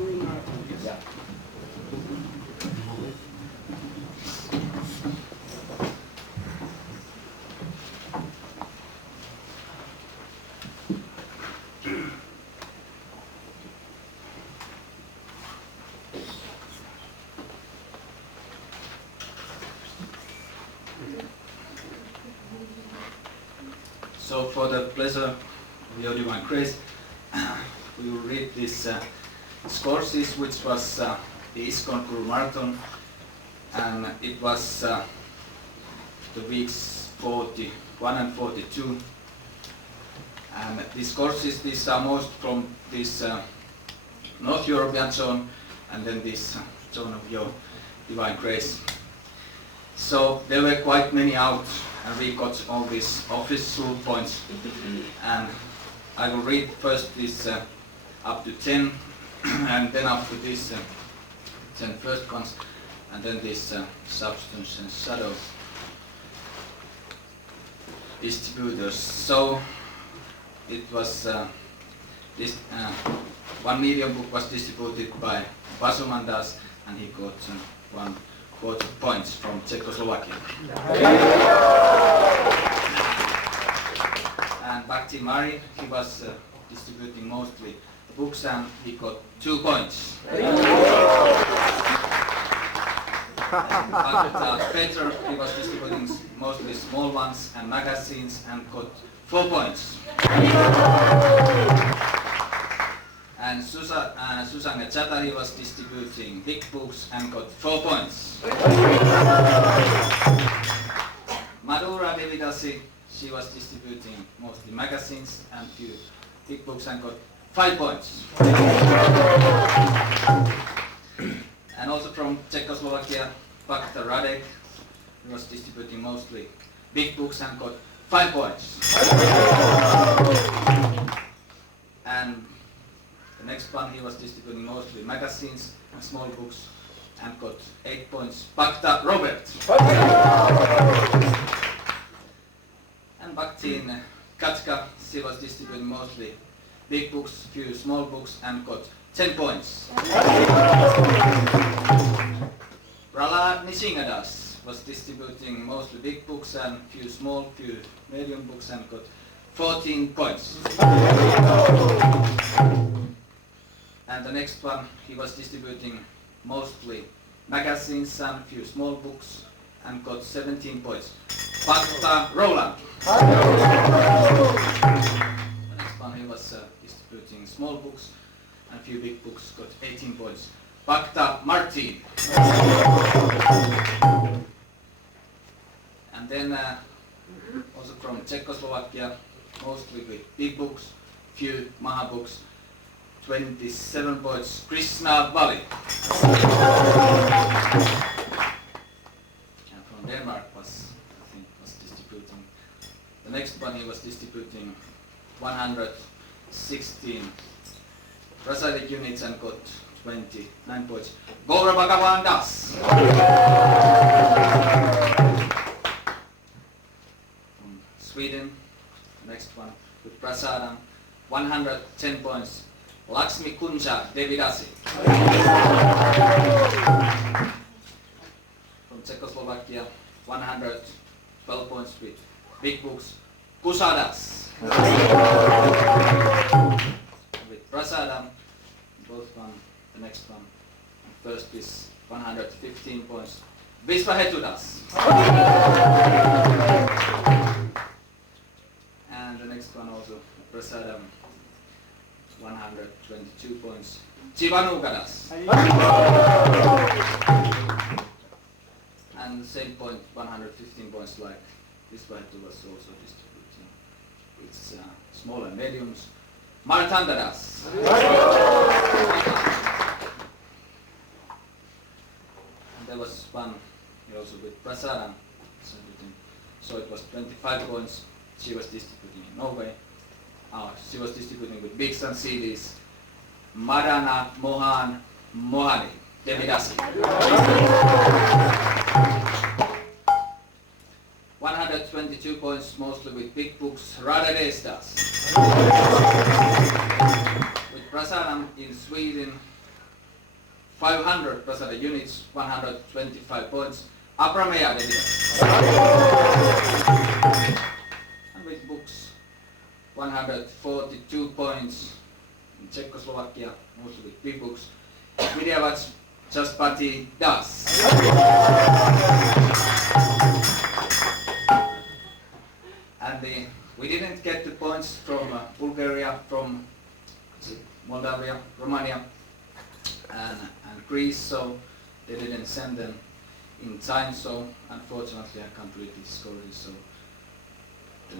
Yeah. So for the pleasure of your divine grace, we will read this courses, which was the ISKCON Guru Marathon, and it was the weeks 41 and 42. And these courses, these are most from this North European zone, and then this zone of your divine grace. So there were quite many out, and we got all these official points. And I will read first this up to 10, and then after this 10 first ones, and then this substance and shadow distributors. So it was this one medium book was distributed by Vasumandas, and he got 1 quarter points from Czechoslovakia. And Bhakti Mari, he was distributing mostly books, and he got 2 points. Bhakti Peter, he was distributing mostly small ones and magazines, and got 4 points. And Susanna Chatari was distributing big books and got 4 points. Madhura Devidasi, she was distributing mostly magazines and few big books and got 5 points. And also from Czechoslovakia, Bhakta Radek, he was distributing mostly big books and got 5 points. And the next one, he was distributing mostly magazines and small books and got 8 points. Bhakta Robert. And Bhaktin Katka, she was distributing mostly big books, few small books, and got 10 points. Prahlad Nishingadas was distributing mostly big books and few small, few medium books, and got 14 points. And the next one, he was distributing mostly magazines and few small books and got 17 points. Bhakta Roland. The next one, he was distributing small books and few big books, got 18 points. Bhakta Martin. And then also from Czechoslovakia, mostly with big books, few Maha books, 27 points, Krishna Valley. And from Denmark was distributing. The next one, he was distributing 116 prosodic units and got 29 points. Gaura Bhagavan Das. From Sweden, the next one with Prasadam, 110 points. Lakshmi Kunja Devidasi. From Czechoslovakia, 112 points with big books. Kusadas. With Prasadam, both one, the next one. First is 115 points. Visvahetudas. And the next one also, Prasadam, 122 points. Chivanugadas. And the same point, 115 points, like this one was also distributing. It's small and mediums. Martandaras. And there was one also with Prasadam. So it was 25 points. She was distributing in Norway. She was distributing with bigs and CDs. Marana Mohan Mohani Devidasi. 122 points, mostly with big books. Radha Destas. With Prasadam in Sweden, 500 prasada units, 125 points. Aprameya Devidasi. And with books, 142 points in Czechoslovakia, mostly with big books. Vidyavac Jaspati Das. And we didn't get the points from Bulgaria, from Moldavia, Romania, and Greece, so they didn't send them in time, so unfortunately I can't read these stories, so the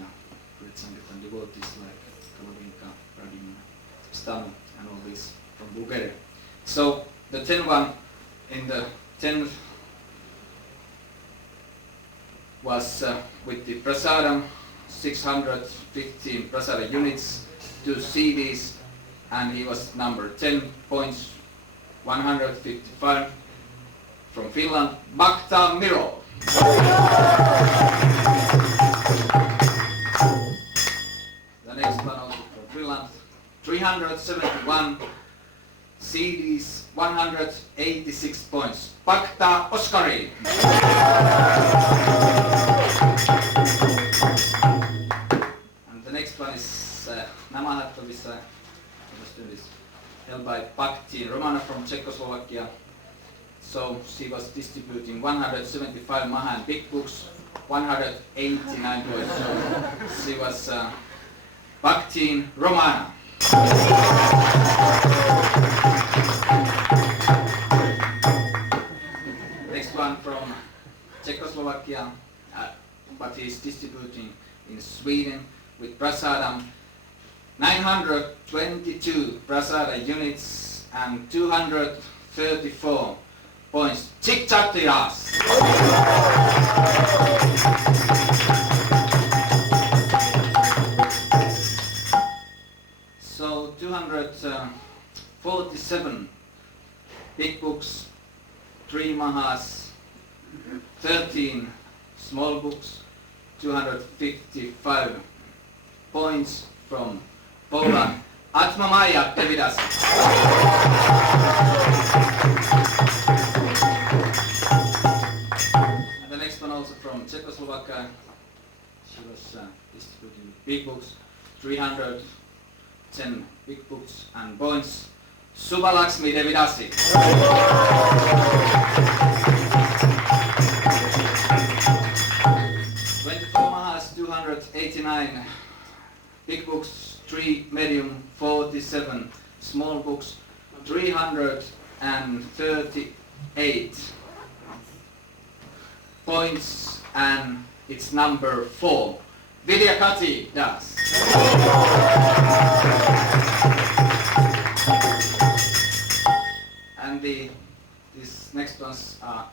great Sankirtan devotees like Kalavinka, Radim, Stanu and all these from Bulgaria. So the 10th one in the 10th was with the prasadam, 615 prasada units, 2 CDs, and he was number 10 points, 155 from Finland, Bhakta Miro. The next one also from Finland, 371 CDs, 186 points, Bhakta Oskari. And the next one is Namahattovissa, held by Bhakti Romana from Czechoslovakia. So she was distributing 175 Maha and big books, 189 points. So she was Bhakti Romana. Next one from Czechoslovakia, but he is distributing in Sweden with prasadam, 922 prasada units and 234 points. Chikchatiras. So 247 big books, 3 mahas, 13 small books, 255 points from Poland, Atmamaya Devidasi. And the next one also from Czechoslovakia. She was distributing big books, 310 big books and points. Subalaxmi Devidasi. 24 mahas, 289 big books, 3 medium, 47 small books, 338 points, and it's number 4. Vidyakati Das. And these next ones are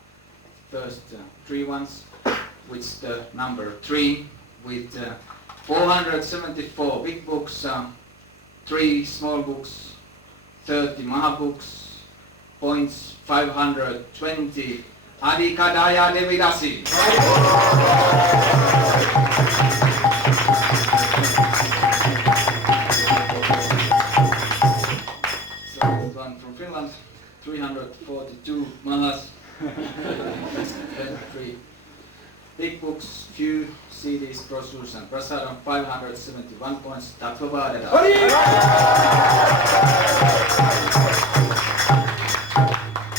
first 3 ones, which the number 3 with 474 big books, 3 small books, 30 maha books, points 520. Adikadaya Devidasi. So this one from Finland, 342 mahas, 3 big books, few CDs, brochures and prasadam, 571 points. Tatvavadeda.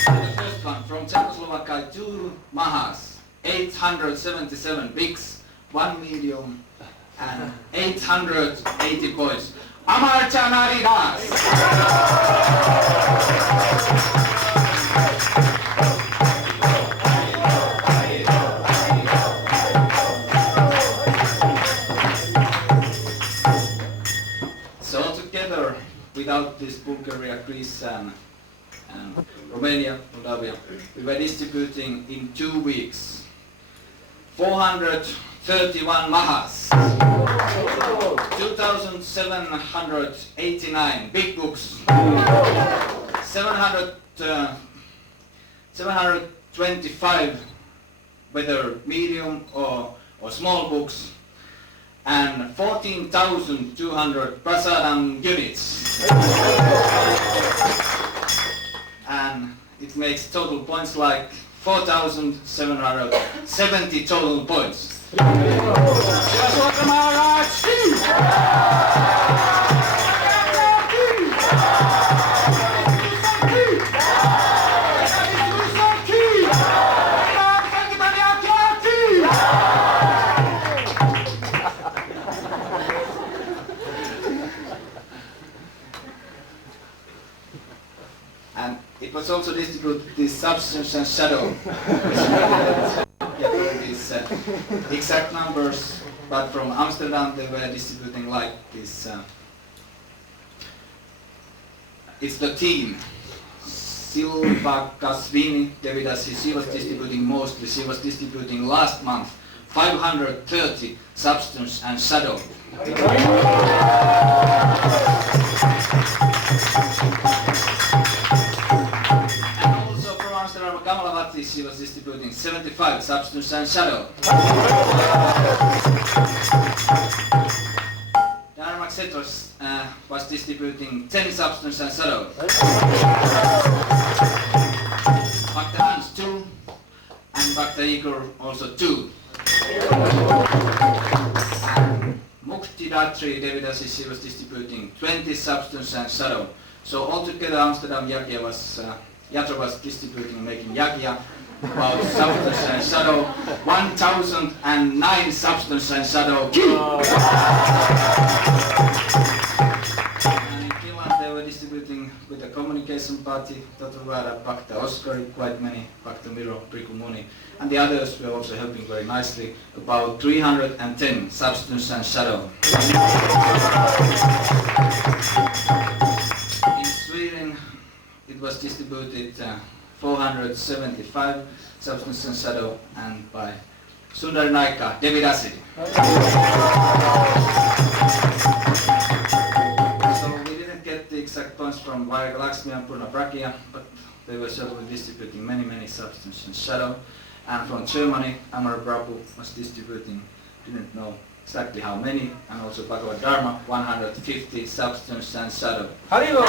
And the first one from Czechoslovakia, 2 mahas, 877 bigs, 1 medium and 880 points. Amarcha Naridas. Without this Bulgaria, Greece and Romania, Moldavia, we were distributing in 2 weeks 431 mahas, 2,789 big books, 725 whether medium or small books, and 14,200 prasadam units. And it makes total points like 4,770 total points. And it was also distributed this substance and shadow. These exact numbers, but from Amsterdam they were distributing like this. It's the team. Silva Kasvini, Devidasi, she was distributing mostly. She was distributing last month 530 substance and shadow. She was distributing 75 substance and shadow. Dharma Xetros was distributing 10 substance and shadow. Bhakta Hans 2 and Bhakta Igor also 2. And Mukti Datri Devidasi, she was distributing 20 substance and shadow. So altogether Amsterdam Yagya was Yatra was distributing, making yagya about substance and shadow, 1,009 substance and shadow. And in Finland they were distributing with the communication party, Tatuvara, Bhakta Oskari, quite many, Bhakta Miro, Priku Muni, and the others were also helping very nicely, about 310 substance and shadow. In Sweden, it was distributed 475 substance and shadow, and by Sundar Naika, Devidasi. So we didn't get the exact points from Vairagalaxmi and Purna Pragya, but they were certainly distributing many substance and shadow. And from Germany, Amar Prabhu was distributing, didn't know exactly how many, and also Bhagavad Dharma, 150 substance and shadow. Haribo!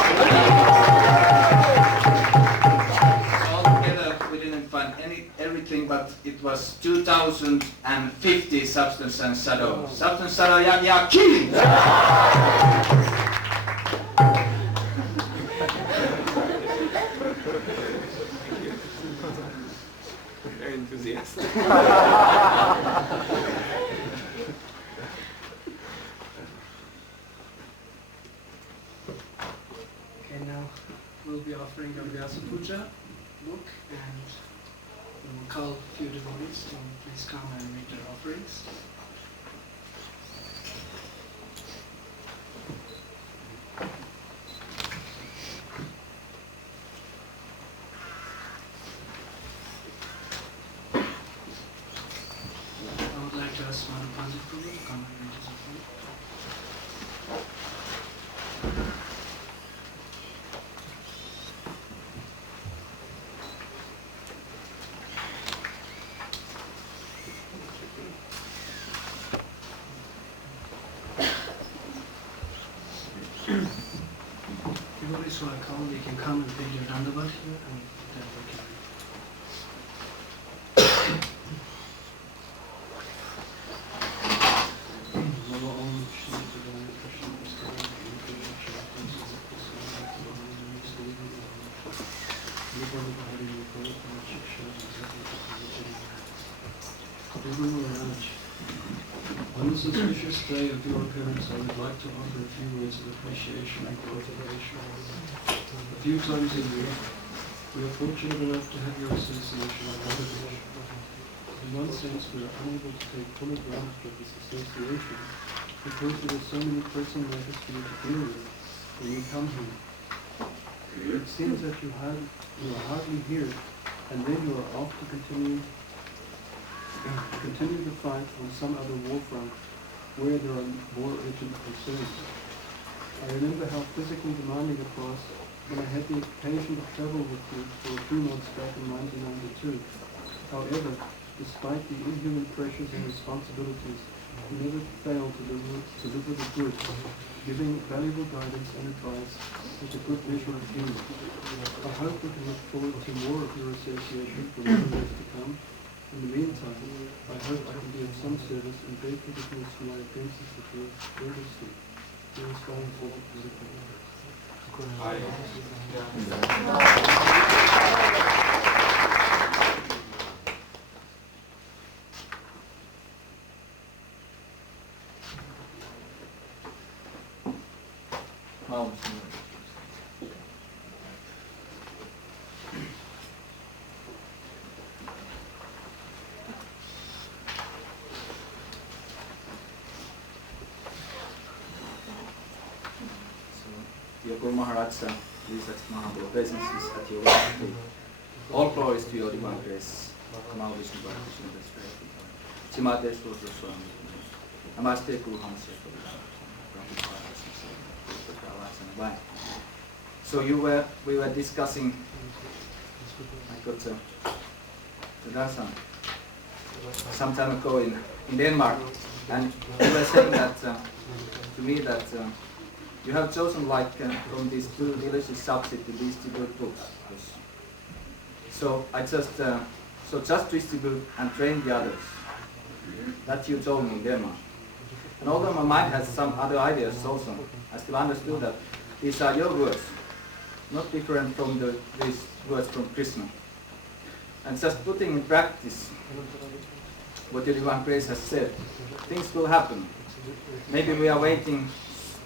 So altogether we didn't find everything, but it was 2,050 substance and shadow. Substance shadow yagya ki! Very enthusiastic. Okay, now we'll be offering the Vyasa Puja book, and we will call a few devotees to please come and make their offerings. I would like to ask Madhu Pandit Prabhu to come and make his offering. Devotees who are called, they can come and pay their dandavat here, and then we can. On this auspicious day of your appearance, I would like to offer a few words of appreciation and gratification. A few times a year, we are fortunate enough to have your association on television. In one sense, we are unable to take full advantage of this association because there are so many pressing matters for you to deal with when you come here. It seems that you are hardly here, and then you are off to continue the fight on some other war front where there are more urgent concerns. I remember how physically demanding it was when I had the occasion to travel with you for a few months back in 1992. However, despite the inhuman pressures and responsibilities, never fail to deliver the good, giving valuable guidance and advice with a good visual humor. I hope we can look forward to more of your association for many years to come. In the meantime, I hope I can be of some service and beg forgiveness for my offences that you have previously. Your strong forward to the Dear Guru Maharaj, please my humble obeisances at your last feet. All glories to your divine grace. Now Vishnu Bhakti Sundar Sri Chimate Suhotra Swami. Namaste Guru Hamse. So we were discussing, I got the darshan some time ago in Denmark, and we were saying that to me that you have chosen from these two delicious substitutes to distribute books. So I just distribute and train the others. That you told me in Denmark. And although my mind has some other ideas also, I still understood that these are your words, not different from these words from Krishna. And just putting in practice what your divine grace has said, things will happen. Maybe we are waiting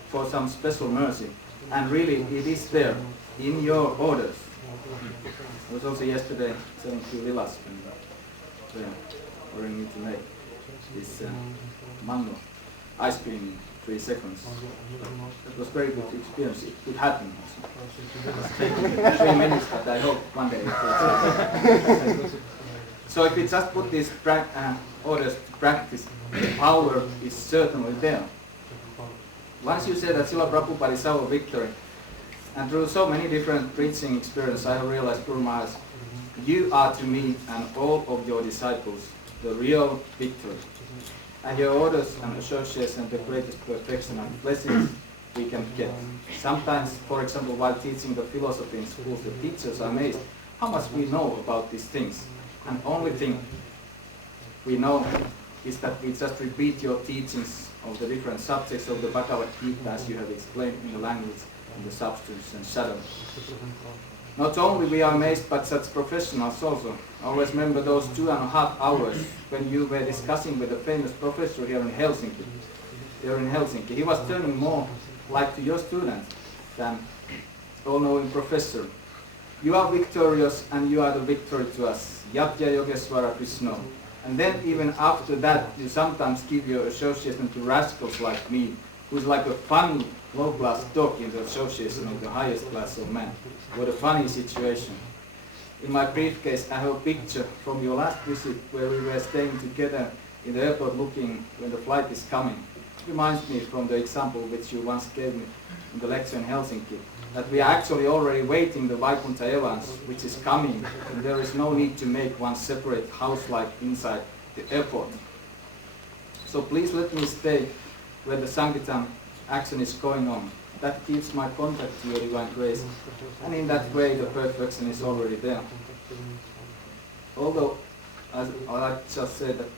for some special mercy, and really it is there in your orders. I was also yesterday saying to Vilas when they were ordering me to make this mango ice cream in 3 seconds. It was a very good experience. It could happen also. It was taking 3 minutes, but I hope one day it will. So if we just put these orders to practice, the power is certainly there. Once you say that Srila Prabhupada is our victory, and through so many different preaching experiences, I have realized, Guru Maharaj, you are to me and all of your disciples the real victory. And your orders and associations the greatest perfection and blessings we can get. Sometimes, for example, while teaching the philosophy in schools, the teachers are amazed how much we know about these things. And only thing we know is that we just repeat your teachings of the different subjects of the Bhagavad Gita as you have explained in the language, in the substance and shadow. Not only we are amazed, but such professionals also. I always remember those 2.5 hours when you were discussing with a famous professor here in Helsinki. He was turning more like to your student than all-knowing professor. You are victorious and you are the victory to us. Yatya Yogeswara Krishna. And then even after that, you sometimes give your association to rascals like me, who's like a funny low-class dog in the association of the highest class of men. What a funny situation. In my briefcase, I have a picture from your last visit where we were staying together in the airport looking when the flight is coming. It reminds me from the example which you once gave me in the lecture in Helsinki, that we are actually already waiting the Vaikuntha Evans, which is coming, and there is no need to make one separate house like inside the airport. So please let me stay where the Sankirtan action is going on. That keeps my contact to your divine grace, and in that way the perfection is already there. Although, as I just said, that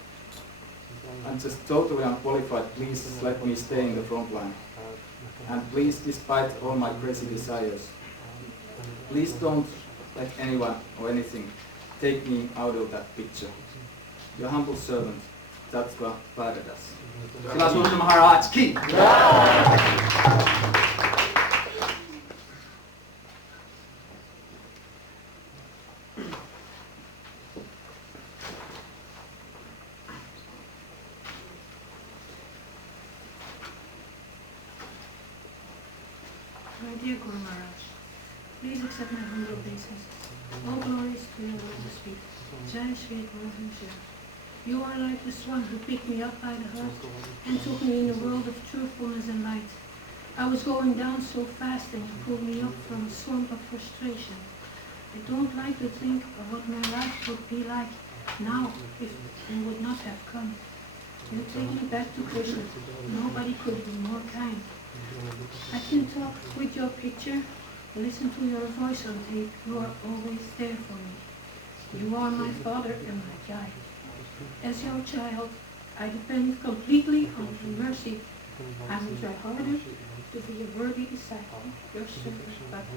I'm just totally unqualified, please let me stay in the front line. And please, despite all my crazy desires, please don't let anyone or anything take me out of that picture. Your humble servant, Tattva Bhagadas. Srila Suhotra Maharaj ki! My dear Guru Maharaj, please accept my humble obeisances. All glories to your lotus feet. Jai Shri Guru Himself. You are like the swan who picked me up by the heart and took me in a world of truthfulness and light. I was going down so fast and you pulled me up from a swamp of frustration. I don't like to think of what my life would be like now if you would not have come. You take me back to Krishna. Nobody could be more kind. I can talk with your picture, listen to your voice on tape. You are always there for me. You are my father and my guide. As your child, I depend completely on your mercy. I will try harder to be a worthy disciple, your servant, Bhakti.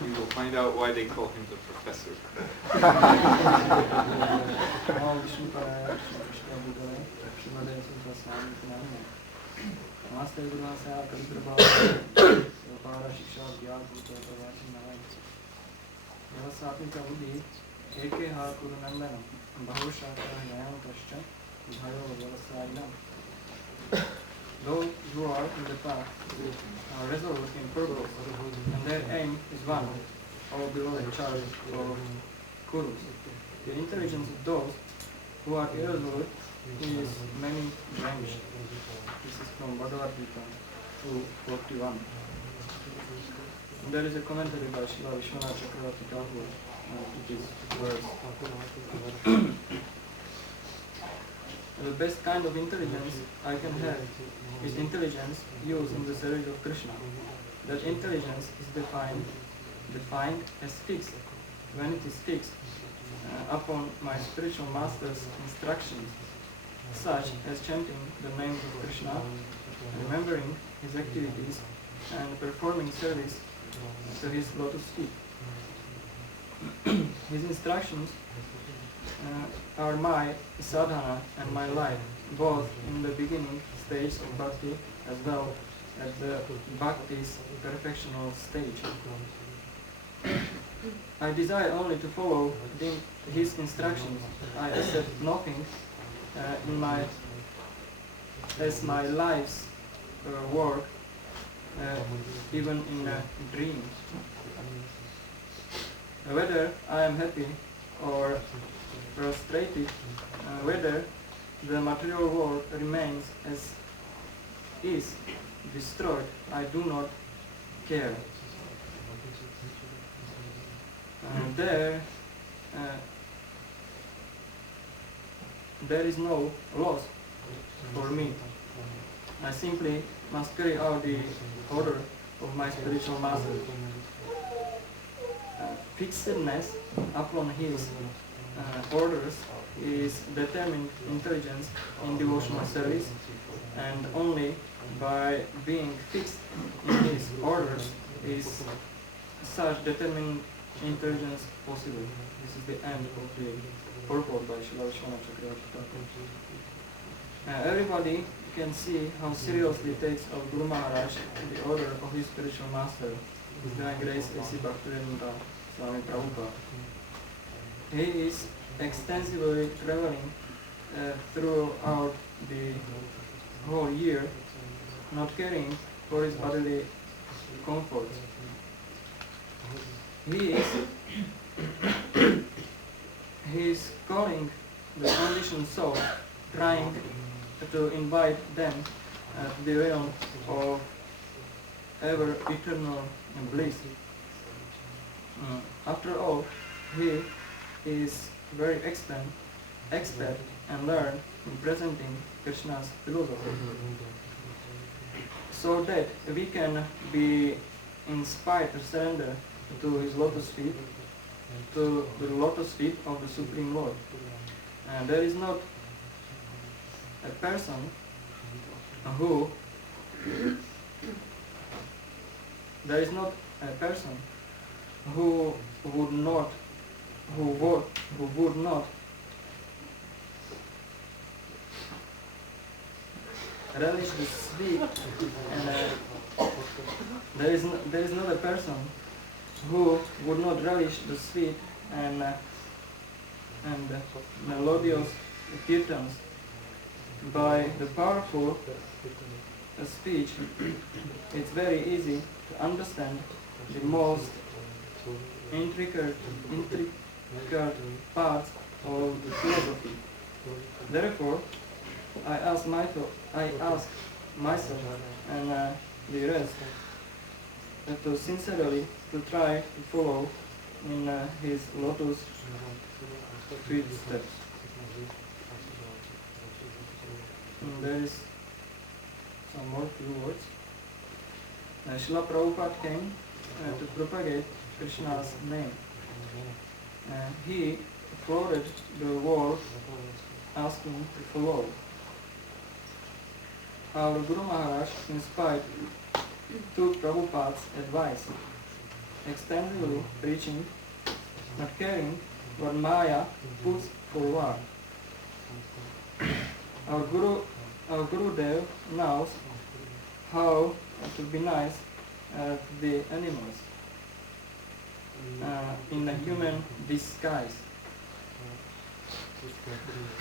We will find out why they call him the professor. नमस्ते गुरुवासा कविप्रभा व्यापार शिक्षा ज्ञान भूतवासी नारायण व्यवस्थापन कबुद्धि एके हा कुरुनंदनम बहुशाखा न्यायम कश्च भयो व्यवस्थायिनम. Those who are in the path are resolute in purpose, and their aim is one, all beloved child of Kurus. The intelligence of those who are irresolute is many branched. This is from Bhagavad Gita 2:41. And there is a commentary by Srila Vishwanath Chakravarti Thakur to this verse. The best kind of intelligence I can have is intelligence used in the service of Krishna. That intelligence is defined as fixed. When it is fixed upon my spiritual master's instructions, such as chanting the name of Krishna, remembering his activities, and performing service to his lotus feet. His instructions are my sadhana and my life, both in the beginning stage of bhakti as well as the bhakti's perfectional stage. I desire only to follow his instructions. I accept nothing as my life's work, even in a dream. Whether I am happy or frustrated, whether the material world remains as is, destroyed, I do not care. There is no loss for me. I simply must carry out the order of my spiritual master. Fixedness upon his orders is determined intelligence in devotional service, and only by being fixed in his orders is such determined intelligence possible. This is the end of the purport by Srila Vishwanath Chakravarti Thakur. Everybody can see how seriously takes of Guru Maharaj the order of his spiritual master, His Divine Grace A.C. Bhaktivinoda Swami Prabhupada. He is extensively traveling throughout the whole year, not caring for his bodily comforts. He is calling the conditioned soul, trying to invite them to the realm of ever eternal bliss. After all, he is very expert and learned in presenting Krishna's philosophy, so that we can be inspired to surrender to his lotus feet, to the lotus feet of the Supreme Lord. And there is not a person who would not relish the sweet, and there is not a person who would not relish the sweet and melodious kirtans by the powerful speech, it's very easy to understand the most intricate parts of the philosophy. Therefore, I ask myself and the rest to sincerely to try to follow in his lotus footsteps. There is some more few words. Srila Prabhupada came to propagate Krishna's name. He flooded the world asking to follow. Our Guru Maharaj inspired took Prabhupada's advice, extensively preaching, not caring what Maya puts forward. Our Gurudev knows how to be nice to the animals in a human disguise.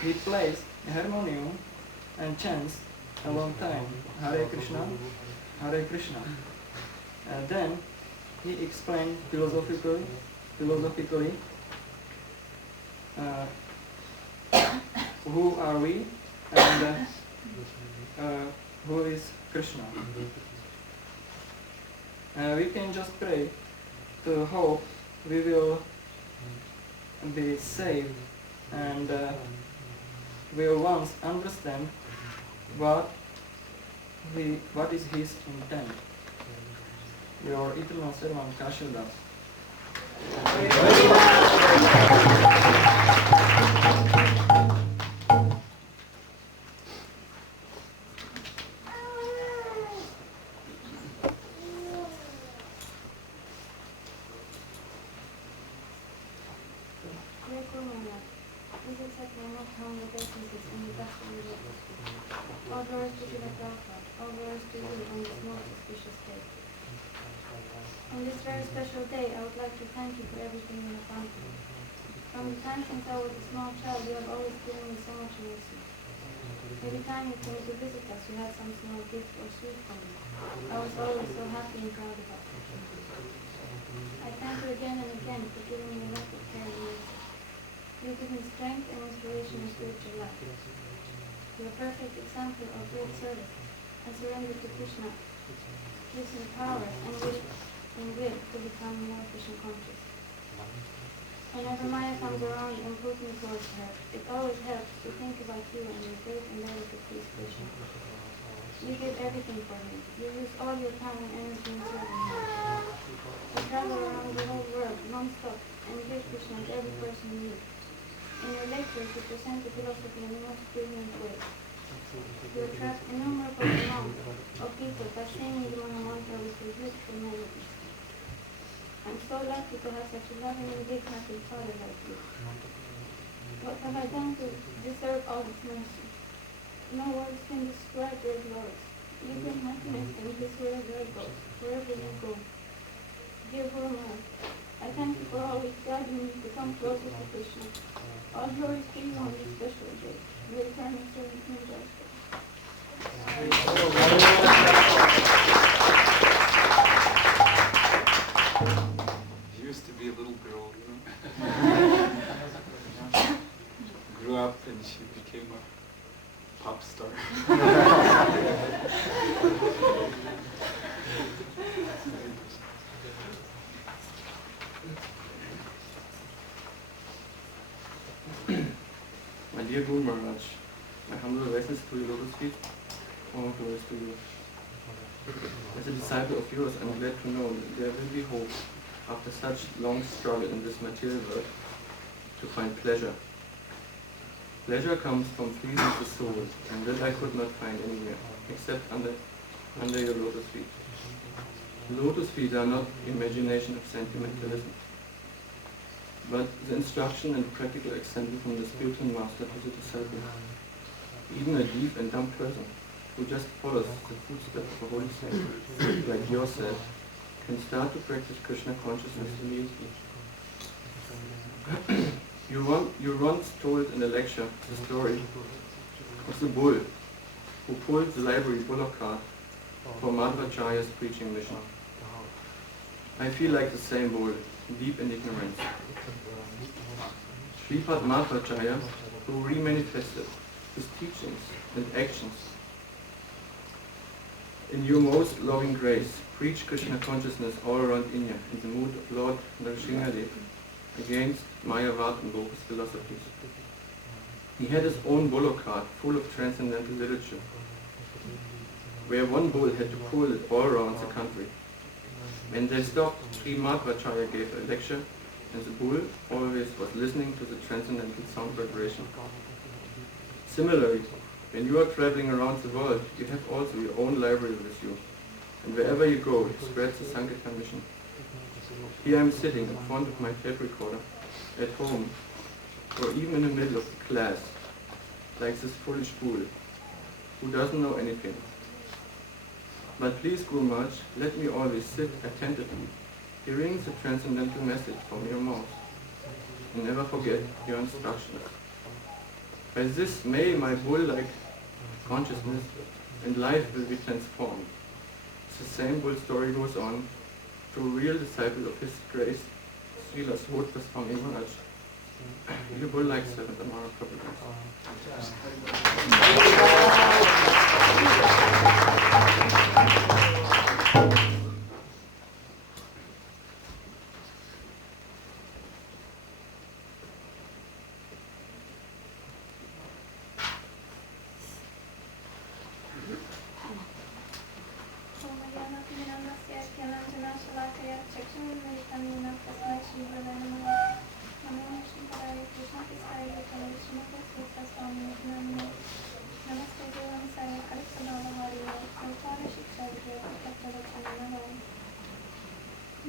He plays a harmonium and chants a long time, Hare Krishna, Hare Krishna. Then he explained philosophically who are we and who is Krishna. We can just pray to hope we will be saved and will once understand what is his intent. Your eternal servant Kashidas. All glories to Srila Prabhupada, all glories to you on this most auspicious day. On this very special day, I would like to thank you for everything you have done for me. From the time since I was a small child, you have always given me so much mercy. Every time you came to visit us, you had some small gift or sweet for me. I was always so happy and proud about it. I thank you again and again for giving me enough of care and mercy. You give me strength and inspiration in spiritual life. You are a perfect example of great service and surrender to Krishna gives me power and will to become more Krishna conscious. Whenever Maya comes around and pulls me towards her, it always helps to think about you and your great and delicate peace, Krishna. You give everything for me. You use all your time and energy in serving me. You travel around the whole world non-stop and give Krishna to every person you meet. In your lectures, you present the philosophy in the most brilliant way. You attract innumerable amount of people by singing the Maha Mantra with your beautiful melody. I'm so lucky to have such a loving and big-hearted father like you. What have I done to deserve all this mercy? No words can describe your glories. You bring happiness and bliss wherever I go, wherever you go. Dear Guru Maharaj, I thank you for always guiding me to come closer to Krishna. All glories to you on this special day. Your eternal servant Ninja. She used to be a little girl, you know. Grew up and she became a pop star. My dear Guru Maharaj, my humble obeisance to your lotus feet, all glories to you. As a disciple of yours, I'm glad to know that there will be hope after such long struggle in this material world to find pleasure. Pleasure comes from pleasing the soul, and that I could not find anywhere, except under your lotus feet. Lotus feet are not imagination of sentimentalism, but the instruction and practical example from the spiritual master to the disciple. Even a deaf and dumb person who just follows the footsteps of a holy saint, like yourself, can start to practice Krishna consciousness immediately. You once told in a lecture the story was the bull who pulled the library bullock cart for Madhvacharya's preaching mission. I feel like the same bull, deep in ignorance. Sripad Madhvacharya, who remanifested his teachings and actions in your most loving grace, preach Krishna consciousness all around India in the mood of Lord Nrsimhadev against Mayavad and Bogus philosophies. He had his own bullock cart full of transcendental literature, where one bull had to pull it all around the country. When they stopped, Sri Madhvacharya gave a lecture, and the bull always was listening to the transcendental sound vibration. Similarly, when you are traveling around the world, you have also your own library with you, and wherever you go, you spread the Sankirtan mission. Here I am sitting in front of my tape recorder, at home, or even in the middle of the class, like this foolish fool, who doesn't know anything. But please, Guru Maharaj, let me always sit attentively, hearing the transcendental message from your mouth, and never forget your instructions. By this may my bull-like consciousness and life will be transformed. The same bull story goes on to a real disciple of His Grace, Srila Suhotra Swami Maharaj. Your bull-like servant, Amara Prabhupada.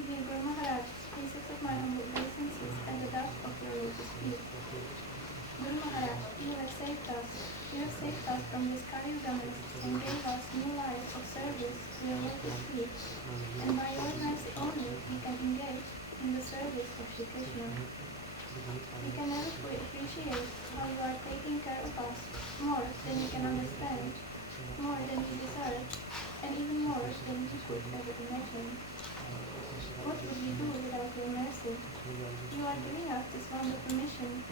Dear Guru Maharaj, please accept my humble obeisances and the dust of your lotus feet. Guru Maharaj, you have saved us. You have saved us from this Kali-yuga mist and gave us new lives of service to your lotus feet. And by your mercy only, we can engage in the service of Shri Krishna. We can never fully appreciate how you are taking care of us more than we can understand, more than we deserve, and even more than we could ever imagine. What would we do without your mercy? You are giving us this wonderful mission,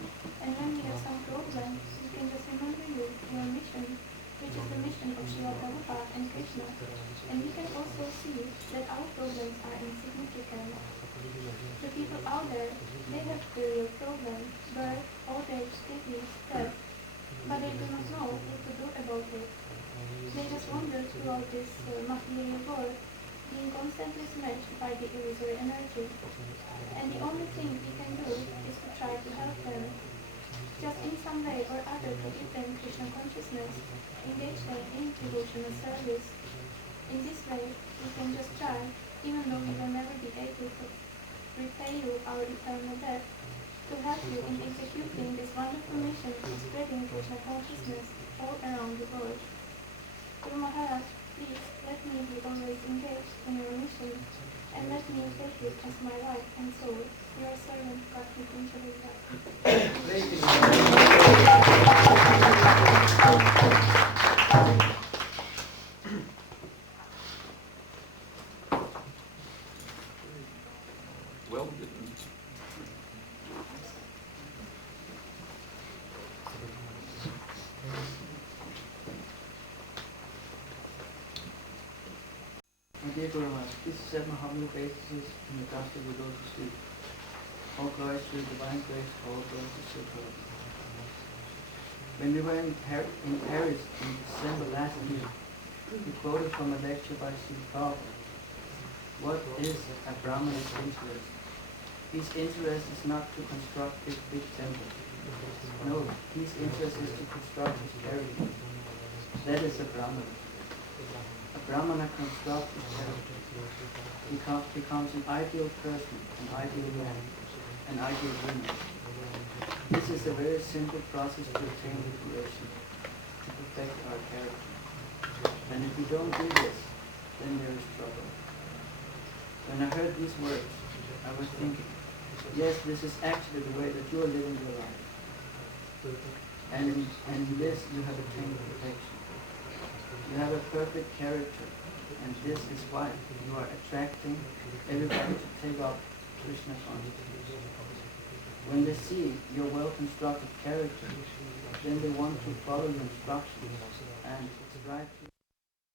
and when we have some problem, we can just remember you, your mission, which is the mission of Srila Prabhupada and Krishna, and we can also see that our problems are insignificant. The people out there, they have the real problem, birth, old age, disease, death, but they do not know what to do about it. They just wander throughout this material world, being constantly smashed by the illusory energy. And the only thing we can do is to try to help them, just in some way or other to give them Krishna consciousness, engage them in devotional service. In this way, we can just try, even though we will never be able to repay you our eternal debt, to help you in executing this wonderful mission of spreading Krishna consciousness all around the world. Guru Maharaj, please let me be always engaged in your mission, and let me take it as my life and soul. Your servant, Kartik Inchalita. Well written. Dear Guru Maharaj, please accept my humble obeisances in the dust of your lotus feet. All glories to the divine grace, all glories to Sri Prabhupada. When we were in Paris in December last year, we quoted from a lecture by Sri Prabhupada. What is a Brahman's interest? His interest is not to construct this big temple. No, his interest is to construct his character. That is a Brahman. A Brahmana constructs his character. He becomes an ideal person, an ideal man, an ideal woman. This is a very simple process to attain liberation, to perfect our character. And if we don't do this, then there is trouble. When I heard these words, I was thinking, yes, this is actually the way that you are living your life. And in this you have attained perfection. You have a perfect character, and this is why you are attracting everybody to take up Krishna consciousness. When they see your well-constructed character, then they want to follow your instructions and strive to